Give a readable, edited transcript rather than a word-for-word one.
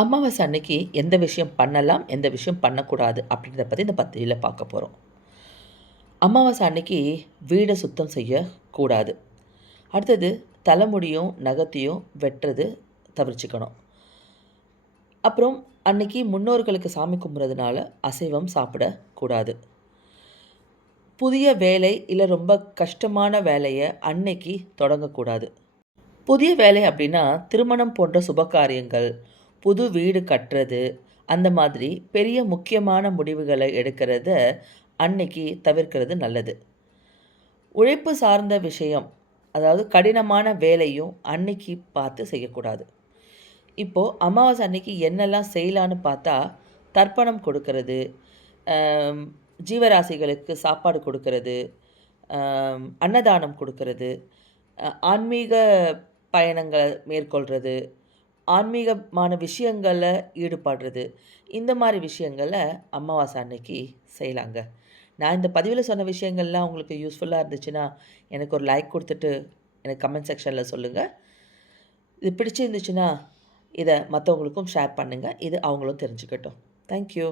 அமாவாசை அன்னைக்கு எந்த விஷயம் பண்ணலாம், எந்த விஷயம் பண்ணக்கூடாது அப்படின்றத பற்றி இந்த பதிவில் பார்க்க போகிறோம். அமாவாசை அன்னைக்கு வீடை சுத்தம் செய்யக்கூடாது. அடுத்தது தலைமுடியும் நகத்தையும் வெட்டுறது தவிர்த்துக்கணும். அப்புறம் அன்னைக்கு முன்னோர்களுக்கு சாமி கும்பிட்றதுனால அசைவம் சாப்பிடக்கூடாது. புதிய வேலை இல்லை ரொம்ப கஷ்டமான வேலையை அன்னைக்கு தொடங்கக்கூடாது. புதிய வேலை அப்படின்னா திருமணம் போன்ற சுபகாரியங்கள், புது வீடு கட்டுறது, அந்த மாதிரி பெரிய முக்கியமான முடிவுகளை எடுக்கிறத அன்னைக்கு தவிர்க்கிறது நல்லது. உழைப்பு சார்ந்த விஷயம், அதாவது கடினமான வேலையும் அன்னைக்கு பார்த்து செய்யக்கூடாது. இப்போது அமாவாசை அன்னைக்கு என்னெல்லாம் செய்யலான்னு பார்த்தா, தர்ப்பணம் கொடுக்கறது, ஜீவராசிகளுக்கு சாப்பாடு கொடுக்கறது, அன்னதானம் கொடுக்கறது, ஆன்மீக பயணங்களை மேற்கொள்கிறது, ஆன்மீகமான விஷயங்களில் ஈடுபடுறது, இந்த மாதிரி விஷயங்களை அமாவாசை அன்னைக்கு செய்யலாங்க. நான் இந்த பதிவில் சொன்ன விஷயங்கள்லாம் உங்களுக்கு யூஸ்ஃபுல்லாக இருந்துச்சுன்னா எனக்கு ஒரு லைக் கொடுத்துட்டு எனக்கு கமெண்ட் செக்ஷனில் சொல்லுங்கள். இது பிடிச்சிருந்துச்சுன்னா இதை மற்றவங்களுக்கும் ஷேர் பண்ணுங்கள். இது அவங்களும் தெரிஞ்சுக்கட்டும். தேங்க்யூ.